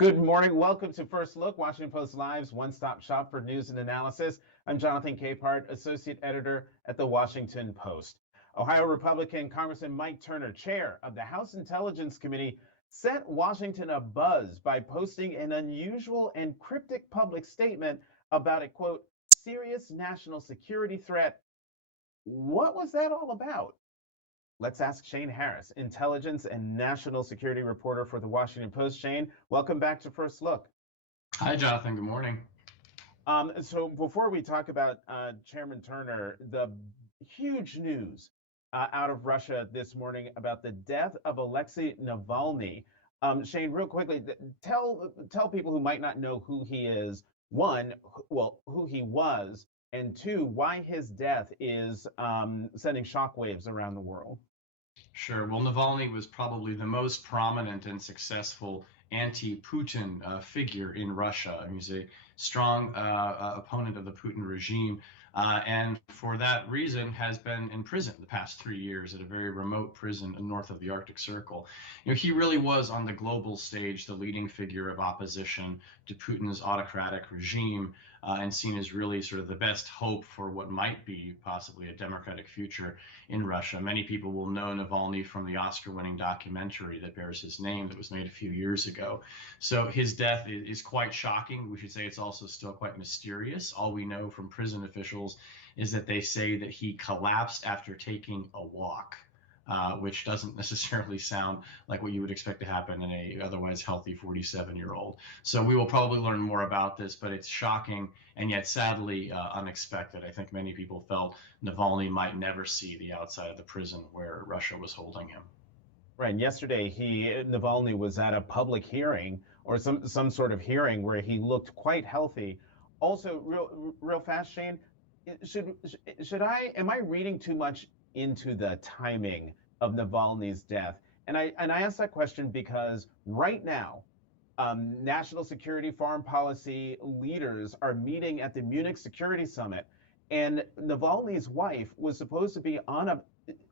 Good morning. Welcome to First Look, Washington Post Live's one-stop shop for news and analysis. I'm Jonathan Capehart, Associate Editor at the Washington Post. Ohio Republican Congressman Mike Turner, chair of the House Intelligence Committee, sent Washington a buzz by posting an unusual and cryptic public statement about a, quote, serious national security threat. What was that all about? Let's ask Shane Harris, intelligence and national security reporter for the Washington Post. Shane, welcome back to First Look. Hi, Jonathan. Good morning. So before we talk about Chairman Turner, the huge news out of Russia this morning about the death of Alexei Navalny. Shane, real quickly, tell people who might not know who he is. One, who he was, and two, why his death is sending shockwaves around the world. Sure. Well, Navalny was probably the most prominent and successful anti-Putin figure in Russia. I mean, he's a strong opponent of the Putin regime, and for that reason has been in prison the past 3 years at a very remote prison north of the Arctic Circle. He really was on the global stage the leading figure of opposition to Putin's autocratic regime, and seen as really sort of the best hope for what might be possibly a democratic future in Russia. Many people will know Navalny from the Oscar-winning documentary that bears his name that was made a few years ago. So his death is quite shocking. We should say it's also still quite mysterious. All we know from prison officials is that they say that he collapsed after taking a walk. Which doesn't necessarily sound like what you would expect to happen in a otherwise healthy 47-year-old. So we will probably learn more about this, but it's shocking and yet sadly unexpected. I think many people felt Navalny might never see the outside of the prison where Russia was holding him. Right. And yesterday, Navalny was at a public hearing or some sort of hearing where he looked quite healthy. Also, real fast, Shane, am I reading too much into the timing of Navalny's death? And I ask that question because right now, national security, foreign policy leaders are meeting at the Munich Security Summit, and Navalny's wife was supposed to be on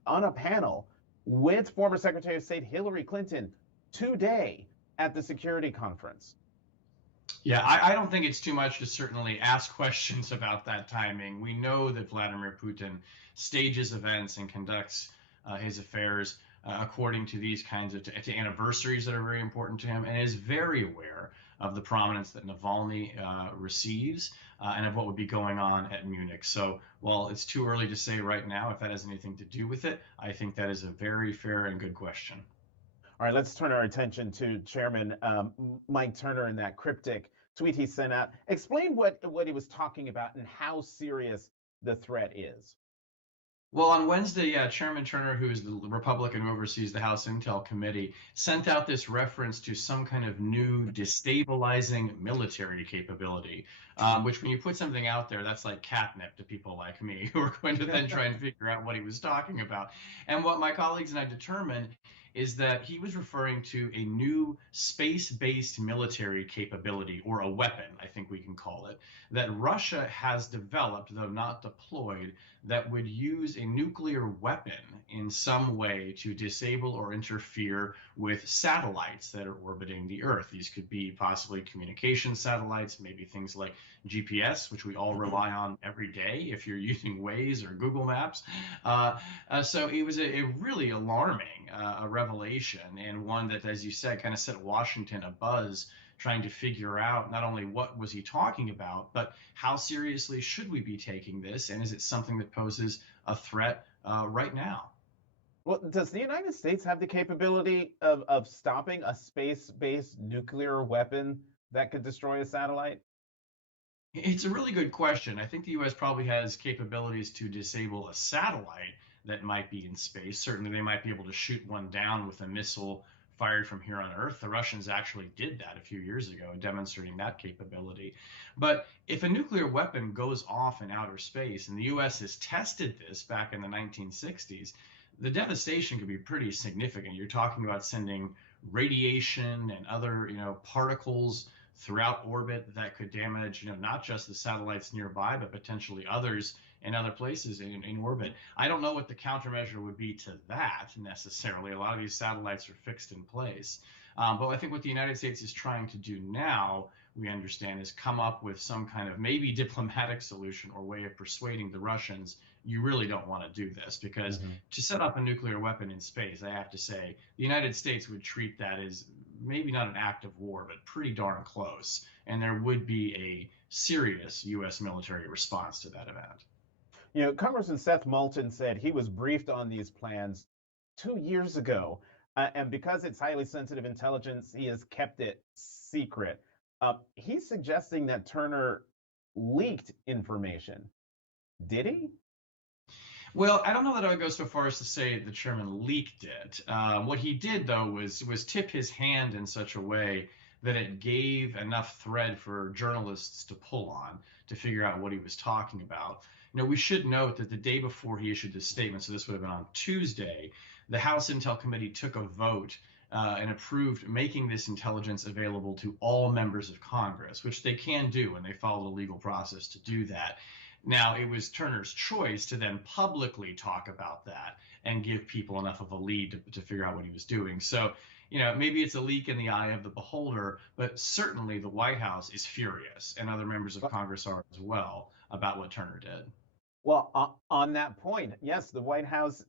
a panel with former Secretary of State Hillary Clinton today at the security conference. Yeah, I don't think it's too much to certainly ask questions about that timing. We know that Vladimir Putin stages events and conducts his affairs according to these kinds of to anniversaries that are very important to him, and is very aware of the prominence that Navalny receives and of what would be going on at Munich. So while it's too early to say right now if that has anything to do with it, I think that is a very fair and good question. All right, let's turn our attention to Chairman Mike Turner and that cryptic tweet he sent out. Explain what he was talking about and how serious the threat is. Well, on Wednesday, Chairman Turner, who is the Republican who oversees the House Intel Committee, sent out this reference to some kind of new destabilizing military capability, which when you put something out there, that's like catnip to people like me who are going to then try and figure out what he was talking about. And what my colleagues and I determined is that he was referring to a new space-based military capability, or a weapon, I think we can call it, that Russia has developed, though not deployed, that would use a nuclear weapon in some way to disable or interfere with satellites that are orbiting the Earth. These could be possibly communication satellites, maybe things like GPS, which we all rely on every day if you're using Waze or Google Maps. So it was a really alarming revelation, and one that, as you said, kind of set Washington abuzz, trying to figure out not only what was he talking about, but how seriously should we be taking this, and is it something that poses a threat right now? Well, does the United States have the capability of stopping a space-based nuclear weapon that could destroy a satellite? It's a really good question. I think the U.S. probably has capabilities to disable a satellite that might be in space. Certainly, they might be able to shoot one down with a missile fired from here on Earth. The Russians actually did that a few years ago, demonstrating that capability. But if a nuclear weapon goes off in outer space, and the U.S. has tested this back in the 1960s, the devastation could be pretty significant. You're talking about sending radiation and other, particles throughout orbit that could damage, not just the satellites nearby, but potentially others in other places in orbit. I don't know what the countermeasure would be to that necessarily. A lot of these satellites are fixed in place. But I think what the United States is trying to do now, we understand, is come up with some kind of maybe diplomatic solution or way of persuading the Russians, you really don't want to do this, because to set up a nuclear weapon in space, I have to say, the United States would treat that as maybe not an act of war, but pretty darn close. And there would be a serious U.S. military response to that event. You know, Congressman Seth Moulton said he was briefed on these plans 2 years ago. And because it's highly sensitive intelligence, he has kept it secret. He's suggesting that Turner leaked information. Did he? Well, I don't know that I would go so far as to say the chairman leaked it. What he did, though, was tip his hand in such a way that it gave enough thread for journalists to pull on to figure out what he was talking about. You know, we should note that the day before he issued this statement, so this would have been on Tuesday, the House Intel Committee took a vote and approved making this intelligence available to all members of Congress, which they can do, and they followed a legal process to do that. Now, it was Turner's choice to then publicly talk about that and give people enough of a lead to figure out what he was doing. So, you know, maybe it's a leak in the eye of the beholder, but certainly the White House is furious, and other members of Congress are as well, about what Turner did. Well, on that point, yes, the White House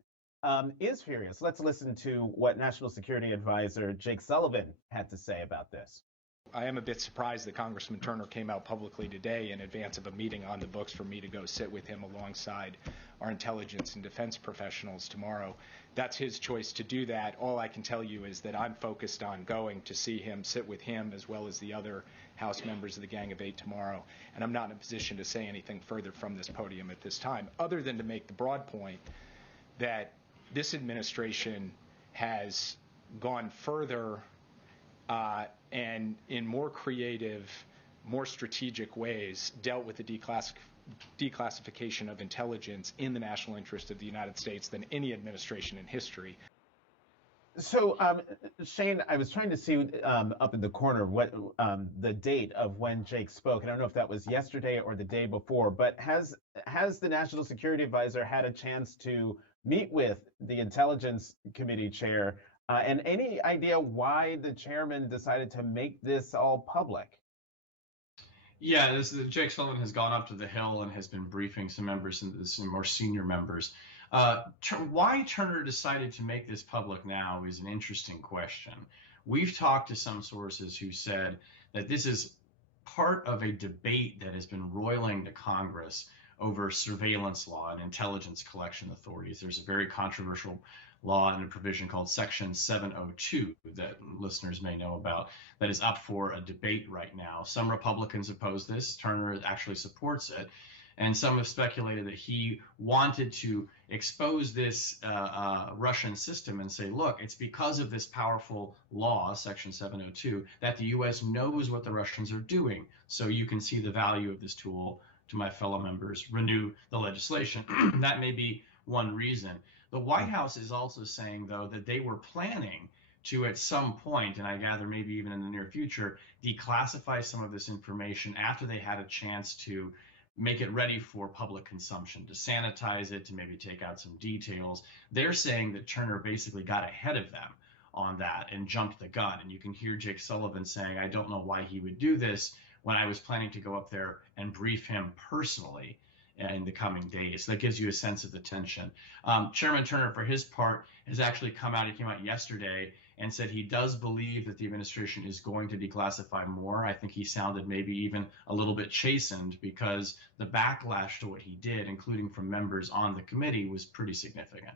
is furious. Let's listen to what National Security Advisor Jake Sullivan had to say about this. I am a bit surprised that Congressman Turner came out publicly today in advance of a meeting on the books for me to go sit with him alongside our intelligence and defense professionals tomorrow. That's his choice to do that. All I can tell you is that I'm focused on going to see him, sit with him, as well as the other House members of the Gang of Eight tomorrow. And I'm not in a position to say anything further from this podium at this time, other than to make the broad point that this administration has gone further and in more creative, more strategic ways dealt with the declassification of intelligence in the national interest of the United States than any administration in history. So, Shane, I was trying to see up in the corner what the date of when Jake spoke. I don't know if that was yesterday or the day before, but has the National Security Advisor had a chance to meet with the Intelligence Committee chair? And any idea why the chairman decided to make this all public? Yeah, Jake Sullivan has gone up to the Hill and has been briefing some members and some more senior members. Why Turner decided to make this public now is an interesting question. We've talked to some sources who said that this is part of a debate that has been roiling to Congress over surveillance law and intelligence collection authorities. There's a very controversial law and a provision called Section 702 that listeners may know about that is up for a debate right now. Some Republicans oppose this. Turner actually supports it. And some have speculated that he wanted to expose this Russian system and say, look, it's because of this powerful law, Section 702, that the U.S. knows what the Russians are doing. So you can see the value of this tool. To my fellow members, renew the legislation. That may be one reason. The White House is also saying, though, that they were planning to, at some point, and I gather maybe even in the near future, declassify some of this information after they had a chance to make it ready for public consumption, to sanitize it, to maybe take out some details. They're saying that Turner basically got ahead of them on that and jumped the gun. And you can hear Jake Sullivan saying, I don't know why he would do this when I was planning to go up there and brief him personally in the coming days. That gives you a sense of the tension. Chairman Turner, for his part, has actually come out, he came out yesterday and said he does believe that the administration is going to declassify more. I think he sounded maybe even a little bit chastened because the backlash to what he did, including from members on the committee, was pretty significant.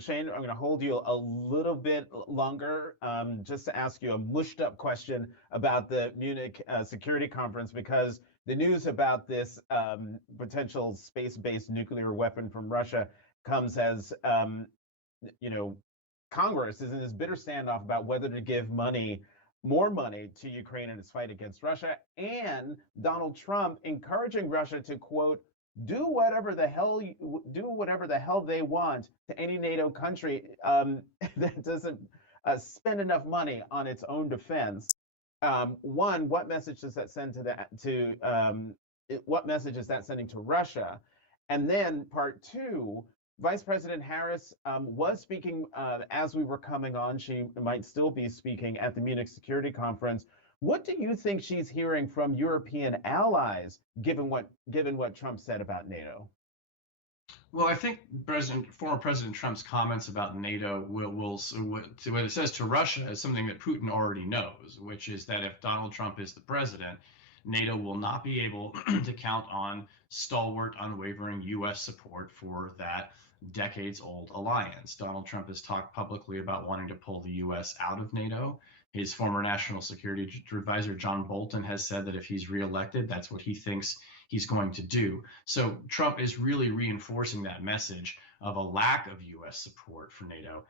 Shane, I'm going to hold you a little bit longer just to ask you a mushed up question about the Munich Security Conference, because the news about this potential space-based nuclear weapon from Russia comes as, Congress is in this bitter standoff about whether to give more money to Ukraine in its fight against Russia, and Donald Trump encouraging Russia to, quote, do whatever the hell they want to any NATO country that doesn't spend enough money on its own defense. One, what message does that send what message is that sending to Russia? And then part two, Vice President Harris was speaking as we were coming on. She might still be speaking at the Munich Security Conference. What do you think she's hearing from European allies, given what Trump said about NATO? Well, I think former President Trump's comments about NATO what it says to Russia is something that Putin already knows, which is that if Donald Trump is the president, NATO will not be able to count on stalwart, unwavering U.S. support for that decades-old alliance. Donald Trump has talked publicly about wanting to pull the U.S. out of NATO. His former national security advisor, John Bolton, has said that if he's reelected, that's what he thinks he's going to do. So Trump is really reinforcing that message of a lack of U.S. support for NATO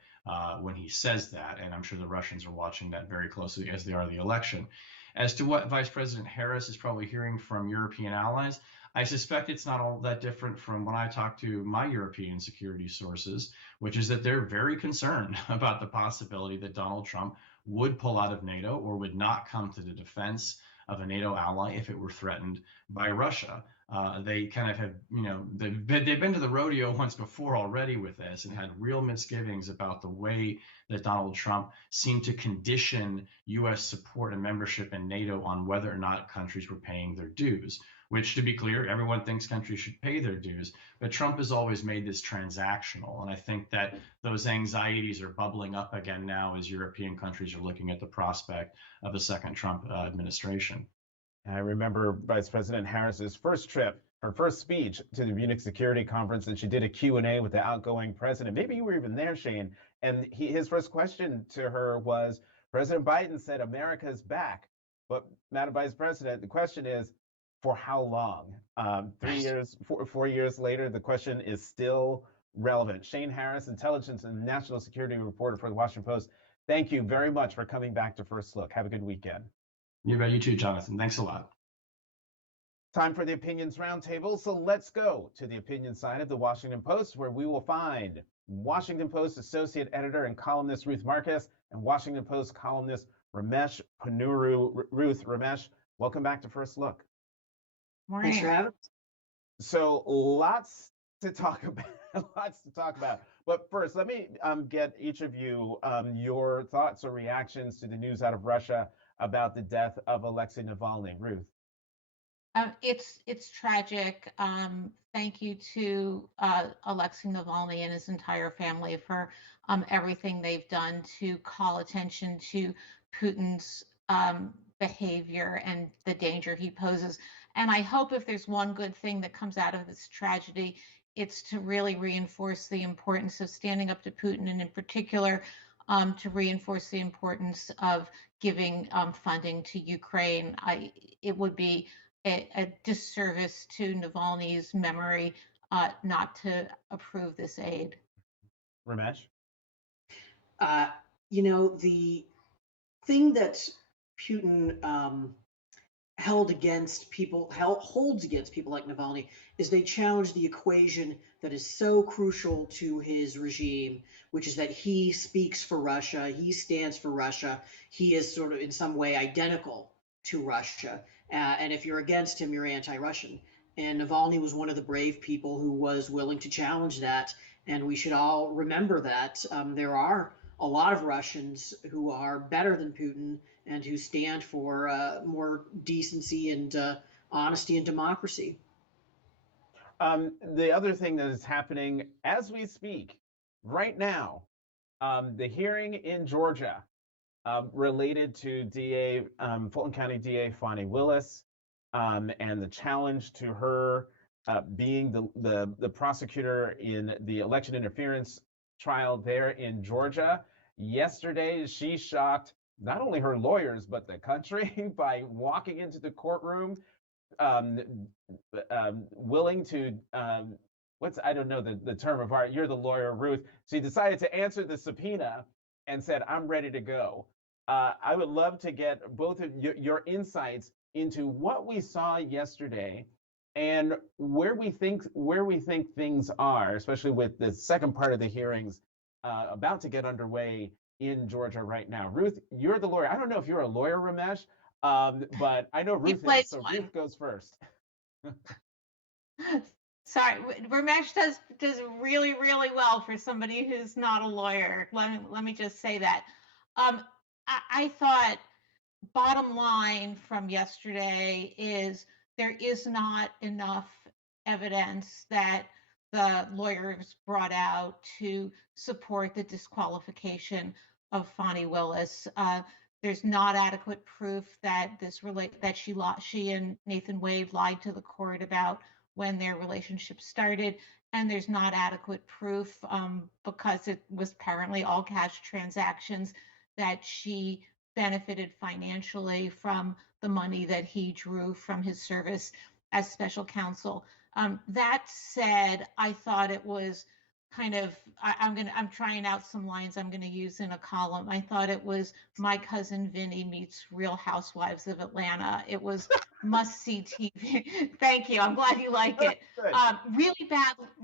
when he says that. And I'm sure the Russians are watching that very closely, as they are the election. As to what Vice President Harris is probably hearing from European allies, I suspect it's not all that different from when I talk to my European security sources, which is that they're very concerned about the possibility that Donald Trump would pull out of NATO or would not come to the defense of a NATO ally if it were threatened by Russia. They kind of have, they've been to the rodeo once before already with this and had real misgivings about the way that Donald Trump seemed to condition U.S. support and membership in NATO on whether or not countries were paying their dues, which, to be clear, everyone thinks countries should pay their dues. But Trump has always made this transactional. And I think that those anxieties are bubbling up again now as European countries are looking at the prospect of a second Trump administration. I remember Vice President Harris's first trip, her first speech to the Munich Security Conference, and she did a Q&A with the outgoing president. Maybe you were even there, Shane. And his first question to her was, President Biden said America's back. But, Madam Vice President, the question is, for how long? 4 years later, the question is still relevant. Shane Harris, intelligence and national security reporter for the Washington Post, thank you very much for coming back to First Look. Have a good weekend. You too, Jonathan. Thanks a lot. Time for the Opinions Roundtable, so let's go to the opinion side of the Washington Post, where we will find Washington Post associate editor and columnist Ruth Marcus and Washington Post columnist Ramesh Ponnuru. Ruth, Ramesh, welcome back to First Look. Morning. Thanks for having us. So lots to talk about. But first, let me get each of you your thoughts or reactions to the news out of Russia about the death of Alexei Navalny. Ruth. It's tragic. Thank you to Alexei Navalny and his entire family for everything they've done to call attention to Putin's behavior and the danger he poses. And I hope if there's one good thing that comes out of this tragedy, it's to really reinforce the importance of standing up to Putin, and in particular, to reinforce the importance of giving funding to Ukraine. It would be a disservice to Navalny's memory not to approve this aid. Ramesh? The thing that Putin holds against people like Navalny is they challenge the equation that is so crucial to his regime, which is that he speaks for Russia, he stands for Russia, he is sort of in some way identical to Russia, and if you're against him, you're anti-Russian. And Navalny was one of the brave people who was willing to challenge that, and we should all remember that there are a lot of Russians who are better than Putin and who stand for more decency and honesty and democracy. The other thing that is happening as we speak right now, the hearing in Georgia related to Fulton County DA Fani Willis and the challenge to her being the prosecutor in the election interference trial there in Georgia. Yesterday, she shocked not only her lawyers, but the country by walking into the courtroom, willing to, I don't know the term of art, you're the lawyer, Ruth. She decided to answer the subpoena and said, I'm ready to go. I would love to get both of your insights into what we saw yesterday and where we think things are, especially with the second part of the hearings about to get underway in Georgia right now. Ruth, you're the lawyer. I don't know if you're a lawyer, Ramesh, but I know Ruth is, so Ruth goes first. Sorry, Ramesh does really, really well for somebody who's not a lawyer. Let me just say that. I thought bottom line from yesterday is there is not enough evidence that the lawyers brought out to support the disqualification of Fani Willis. There's not adequate proof that she and Nathan Wade lied to the court about when their relationship started, and there's not adequate proof because it was apparently all cash transactions that she benefited financially from the money that he drew from his service as special counsel. That said, I thought it was kind of I'm trying out some lines I'm going to use in a column. I thought it was My Cousin Vinny meets Real Housewives of Atlanta. It was must see TV. Thank you. I'm glad you like it.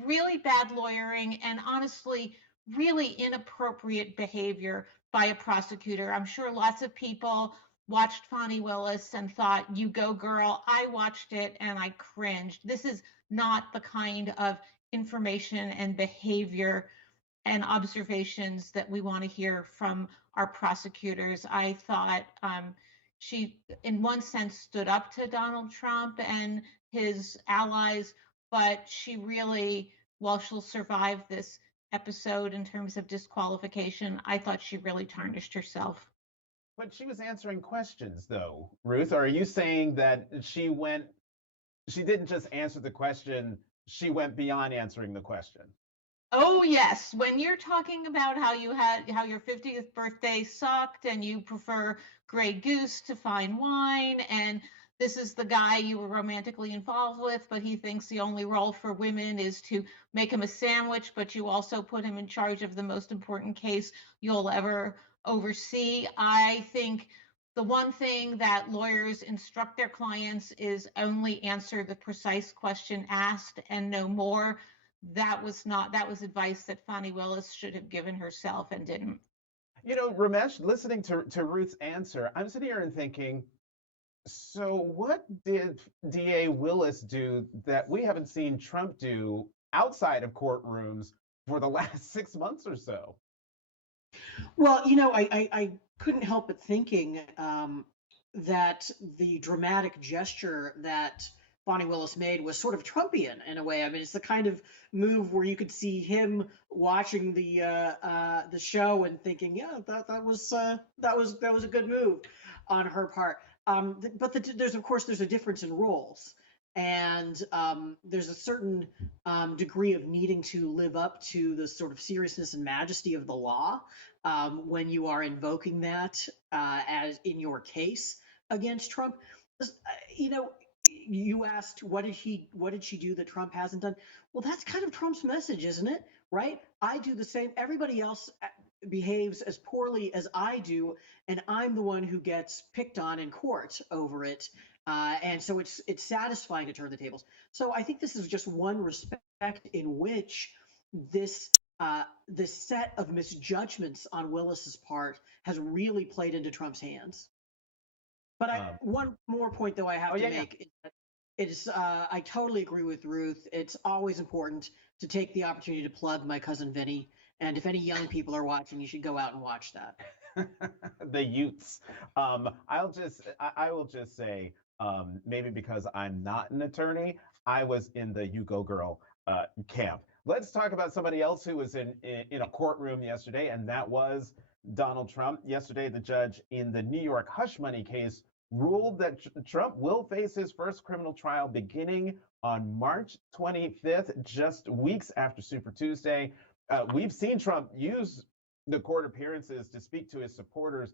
Really bad lawyering, and honestly, really inappropriate behavior by a prosecutor. I'm sure lots of people watched Fani Willis and thought, "You go, girl." I watched it and I cringed. This is not the kind of information and behavior and observations that we want to hear from our prosecutors. I thought she, in one sense, stood up to Donald Trump and his allies, but she really, while she'll survive this episode in terms of disqualification, I thought she really tarnished herself. But she was answering questions, though, Ruth. Or are you saying that she didn't just answer the question, she went beyond answering the question? Oh yes, when you're talking about how your 50th birthday sucked and you prefer Grey Goose to fine wine, and this is the guy you were romantically involved with, but he thinks the only role for women is to make him a sandwich, but you also put him in charge of the most important case you'll ever oversee. I think the one thing that lawyers instruct their clients is only answer the precise question asked and no more. That was advice that Fani Willis should have given herself and didn't. You know, Ramesh, listening to Ruth's answer, I'm sitting here and thinking, so what did DA Willis do that we haven't seen Trump do outside of courtrooms for the last 6 months or so? Well, I couldn't help but thinking that the dramatic gesture that Bonnie Willis made was sort of Trumpian in a way. I mean, it's the kind of move where you could see him watching the show and thinking, yeah, that was a good move on her part. But there's a difference in roles, and there's a certain degree of needing to live up to the sort of seriousness and majesty of the law when you are invoking that as in your case against Trump. You asked what did she do that Trump hasn't done? Well, that's kind of Trump's message, isn't it? Right? I do the same. Everybody else behaves as poorly as I do, and I'm the one who gets picked on in court over it. And so it's satisfying to turn the tables. So I think this is just one respect in which this set of misjudgments on Willis's part has really played into Trump's hands. But one more point, though, I have to make. I totally agree with Ruth. It's always important to take the opportunity to plug My Cousin Vinny. And if any young people are watching, you should go out and watch that. The Utes. I will just say, maybe because I'm not an attorney, I was in the You Go Girl camp. Let's talk about somebody else who was in a courtroom yesterday, and that was Donald Trump. Yesterday, the judge in the New York hush money case ruled that Trump will face his first criminal trial beginning on March 25th, just weeks after Super Tuesday. We've seen Trump use the court appearances to speak to his supporters.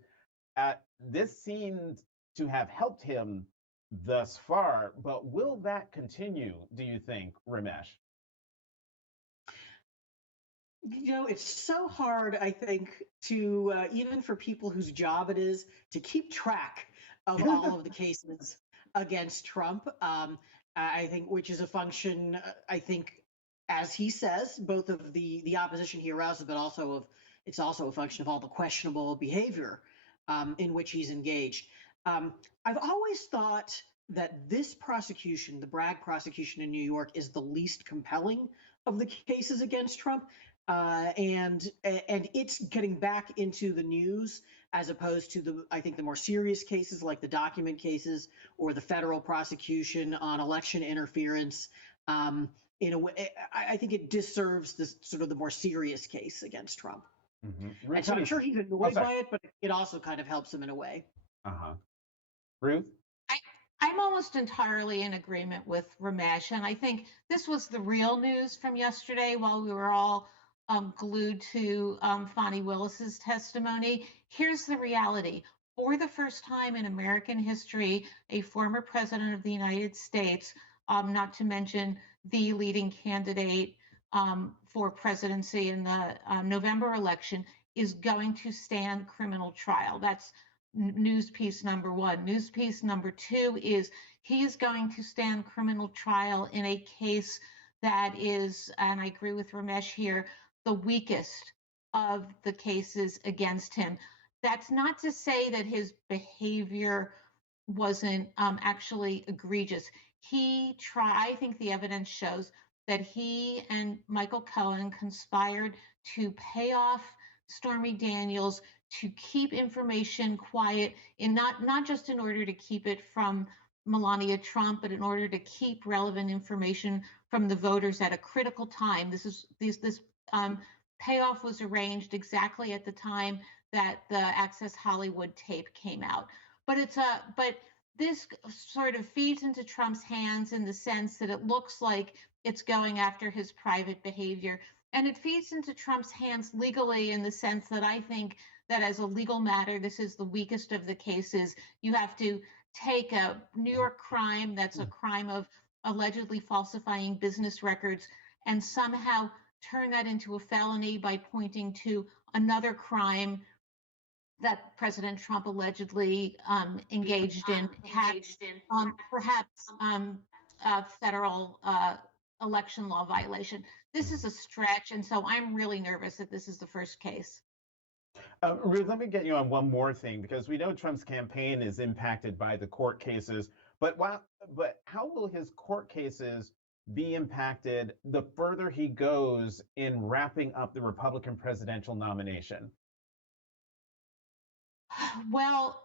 This seemed to have helped him thus far, but will that continue, do you think, Ramesh? It's so hard, I think, to even for people whose job it is to keep track of all of the cases against Trump. I think, which is a function, I think, as he says, both of the opposition he arouses, but also it's also a function of all the questionable behavior in which he's engaged. I've always thought that this prosecution, the Bragg prosecution in New York, is the least compelling of the cases against Trump, and it's getting back into the news as opposed to I think the more serious cases like the document cases or the federal prosecution on election interference. In a way, I think it disserves this sort of the more serious case against Trump. Mm-hmm. And so I'm sure he's annoyed by it, but it also kind of helps him in a way. Ruth? I'm almost entirely in agreement with Ramesh, and I think this was the real news from yesterday while we were all glued to Fani Willis's testimony. Here's the reality. For the first time in American history, a former president of the United States, not to mention the leading candidate for presidency in the November election, is going to stand criminal trial. That's news piece number one. News piece number two is he is going to stand criminal trial in a case that is, and I agree with Ramesh here, the weakest of the cases against him. That's not to say that his behavior wasn't actually egregious. I think the evidence shows that he and Michael Cohen conspired to pay off Stormy Daniels to keep information quiet, in not just in order to keep it from Melania Trump, but in order to keep relevant information from the voters at a critical time. This payoff was arranged exactly at the time that the Access Hollywood tape came out. But this sort of feeds into Trump's hands in the sense that it looks like it's going after his private behavior. And it feeds into Trump's hands legally in the sense that I think that as a legal matter, this is the weakest of the cases. You have to take a New York crime that's a crime of allegedly falsifying business records and somehow turn that into a felony by pointing to another crime that President Trump allegedly engaged in, perhaps federal election law violation. This is a stretch, and so I'm really nervous that this is the first case. Ruth, let me get you on one more thing, because we know Trump's campaign is impacted by the court cases, but how will his court cases be impacted the further he goes in wrapping up the Republican presidential nomination? Well,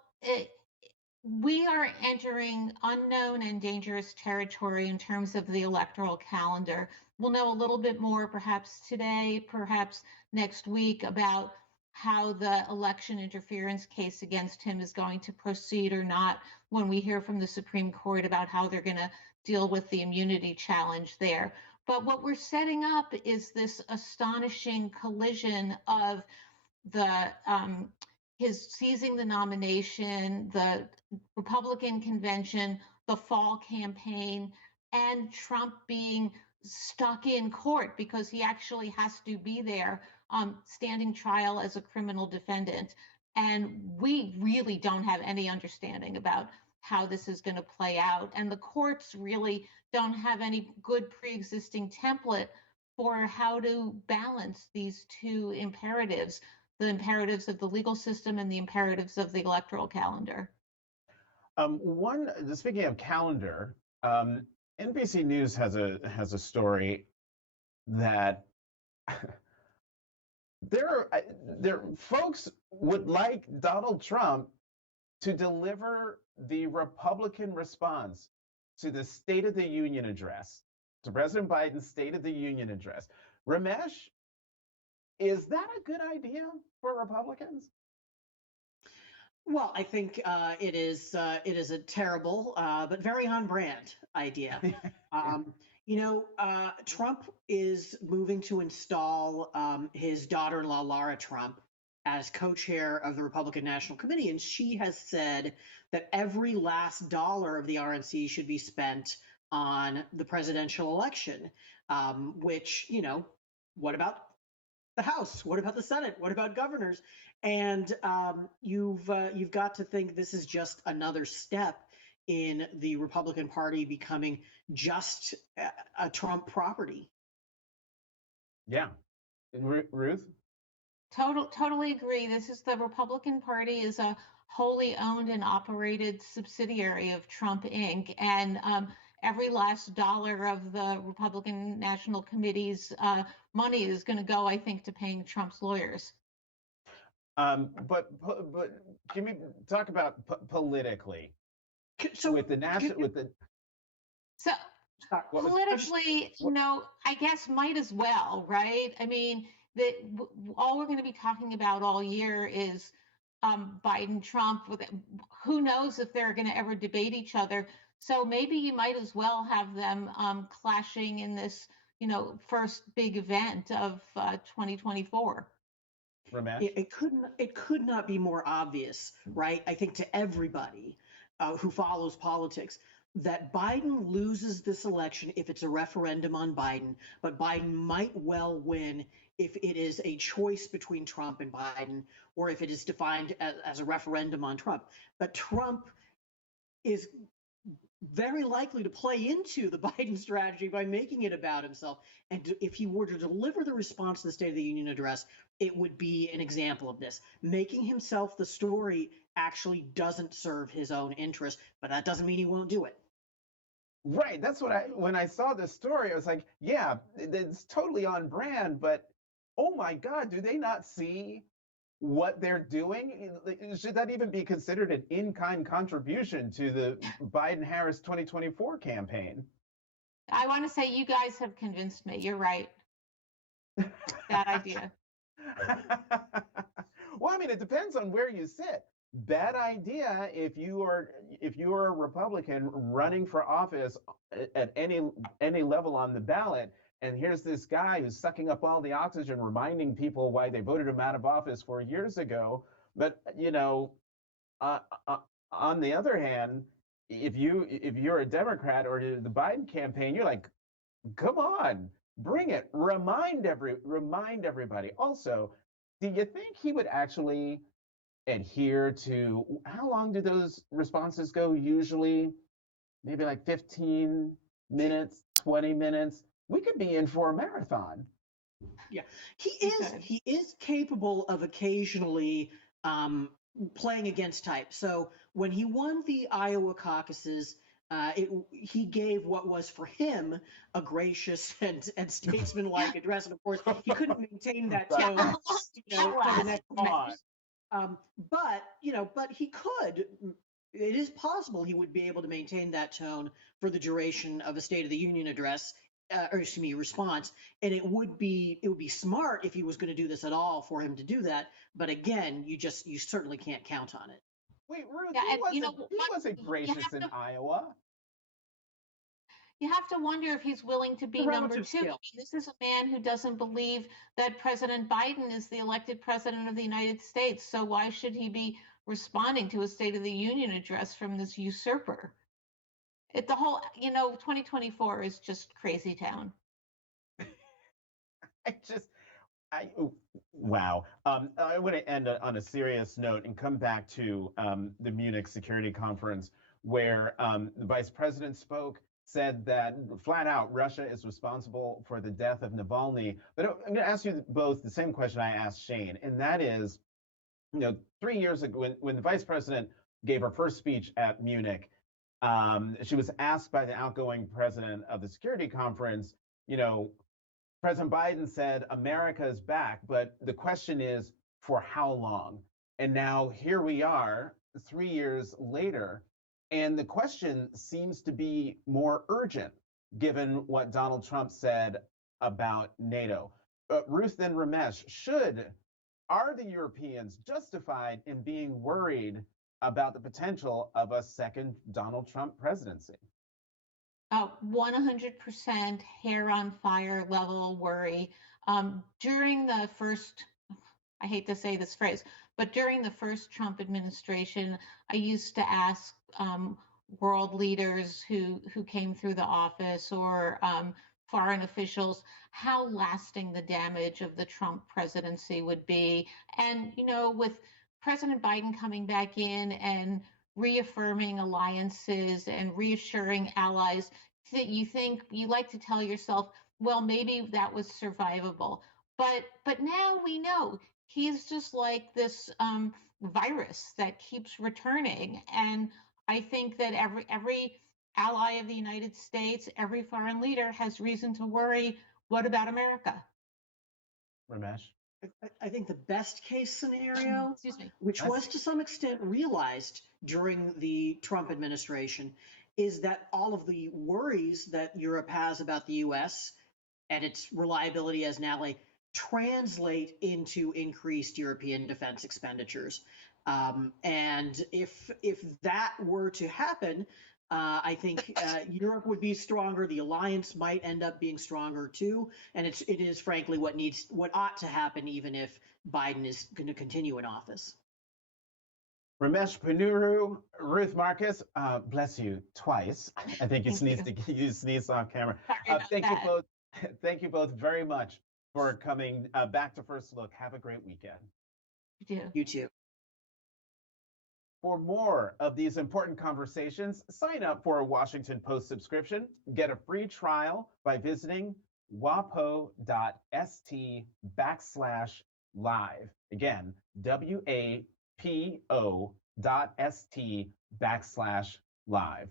we are entering unknown and dangerous territory in terms of the electoral calendar. We'll know a little bit more perhaps today, perhaps next week, about how the election interference case against him is going to proceed or not when we hear from the Supreme Court about how they're going to deal with the immunity challenge there. But what we're setting up is this astonishing collision of his seizing the nomination, the Republican convention, the fall campaign, and Trump being stuck in court because he actually has to be there standing trial as a criminal defendant. And we really don't have any understanding about how this is going to play out. And the courts really don't have any good pre-existing template for how to balance these two imperatives, the imperatives of the legal system and the imperatives of the electoral calendar. Speaking of calendar, NBC News has a story that there folks would like Donald Trump to deliver the Republican response to the State of the Union address, to President Biden's State of the Union address. Ramesh, is that a good idea for Republicans? Well, I think it is a terrible but very on brand idea. Trump is moving to install his daughter-in-law, Lara Trump, as co-chair of the Republican National Committee. And she has said that every last dollar of the RNC should be spent on the presidential election, which, what about the House? What about the Senate? What about governors? And you've got to think this is just another step in the Republican Party becoming just a Trump property. Yeah. Ruth? Totally agree. The Republican Party is a wholly owned and operated subsidiary of Trump Inc. And every last dollar of the Republican National Committee's money is going to go, I think, to paying Trump's lawyers. But can we talk about politically? So with the national, with the so politically, I guess might as well, right? I mean, all we're going to be talking about all year is Biden, Trump. Who knows if they're going to ever debate each other? So maybe you might as well have them clashing in this, first big event of 2024. It could not be more obvious, right? I think to everybody who follows politics that Biden loses this election if it's a referendum on Biden, but Biden might well win if it is a choice between Trump and Biden, or if it is defined as a referendum on Trump. But Trump is very likely to play into the Biden strategy by making it about himself. And if he were to deliver the response to the State of the Union address, it would be an example of this. Making himself the story actually doesn't serve his own interest, but that doesn't mean he won't do it. Right. That's when I saw this story, I was like, yeah, it's totally on brand, but oh my God, do they not see what they're doing? Should that even be considered an in-kind contribution to the Biden-Harris 2024 campaign? I want to say you guys have convinced me. You're right. Bad idea. Well, I mean, it depends on where you sit. Bad idea if you are a Republican running for office at any level on the ballot. And here's this guy who's sucking up all the oxygen, reminding people why they voted him out of office 4 years ago. But on the other hand, if you're a Democrat or the Biden campaign, you're like, come on, bring it, remind everybody. Also, do you think he would actually adhere to, how long do those responses go usually? Maybe like 15 minutes, 20 minutes. We could be in for a marathon. Yeah, he is capable of occasionally playing against type. So when he won the Iowa caucuses, he gave what was for him a gracious and statesmanlike address, and of course he couldn't maintain that tone for the next month. But he could. It is possible he would be able to maintain that tone for the duration of a State of the Union address, response. And it would be smart if he was going to do this at all for him to do that. But again, you certainly can't count on it. Wait, Ruth, he wasn't gracious in Iowa. You have to wonder if he's willing to be number two. I mean, this is a man who doesn't believe that President Biden is the elected president of the United States. So why should he be responding to a State of the Union address from this usurper? 2024 is just crazy town. Wow. I want to end on a serious note and come back to the Munich Security Conference, where the vice president said that flat out Russia is responsible for the death of Navalny. But I'm going to ask you both the same question I asked Shane, and that is, 3 years ago, when the vice president gave her first speech at Munich, she was asked by the outgoing president of the Security Conference, President Biden said, America is back, but the question is, for how long? And now here we are, 3 years later, and the question seems to be more urgent, given what Donald Trump said about NATO. Ruth and Ramesh, are the Europeans justified in being worried about the potential of a second Donald Trump presidency? 100% hair on fire level worry. During the first, I hate to say this phrase, but during the first Trump administration, I used to ask world leaders who came through the office or foreign officials how lasting the damage of the Trump presidency would be. And, with President Biden coming back in and reaffirming alliances and reassuring allies, that you like to tell yourself, well, maybe that was survivable. But now we know he's just like this virus that keeps returning. And I think that every ally of the United States, every foreign leader has reason to worry. What about America? Ramesh? I think the best case scenario, Excuse me. which was to some extent realized during the Trump administration, is that all of the worries that Europe has about the US and its reliability as an ally translate into increased European defense expenditures. And if that were to happen, I think Europe would be stronger. The alliance might end up being stronger too, and it is frankly what ought to happen, even if Biden is going to continue in office. Ramesh Ponnuru, Ruth Marcus, bless you twice. I think you sneezed off camera. Thank you both. Thank you both very much for coming back to First Look. Have a great weekend. You too. You too. For more of these important conversations, sign up for a Washington Post subscription. Get a free trial by visiting wapo.st/live. Again, wapo.st/live.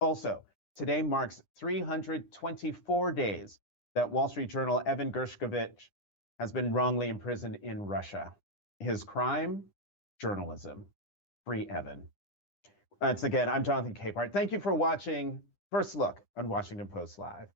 Also, today marks 324 days that Wall Street Journal Evan Gershkovich has been wrongly imprisoned in Russia. His crime? Journalism. Free Evan. Once again, I'm Jonathan Capehart. Thank you for watching First Look on Washington Post Live.